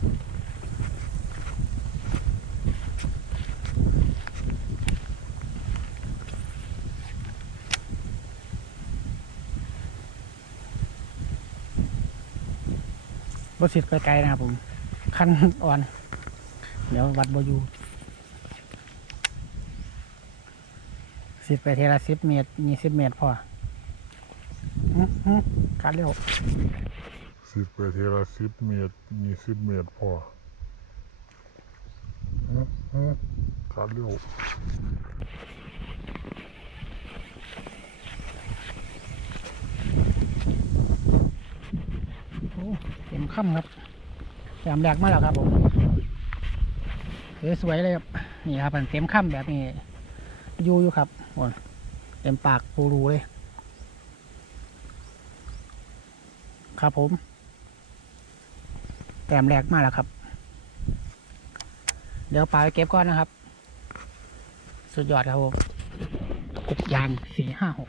บสิทธิ์ไปไกลนะครับผมขั้นอ่อน เดี๋ยววัดบอยูสิบไปเทละสิบเมตรยี่สิบเมตรพอการเร็ว สิบไปเทละสิบเมตรยี่สิบเมตรพออื้อหือขาดเร็วโอ้เต็มค่ำครับแต้มแรกมาแล้วครับผมสวยเลยครับ นี่ครับมันเต็มค่ำแบบนี้อยู่อยู่ครับโอ้เต็มปากปูรูเลย ครับผม แต้มแรกมาแล้วครับ เดี๋ยวปลาไปเก็บก่อนนะครับ สุดยอดครับผมกุกยางสี่ห้าหก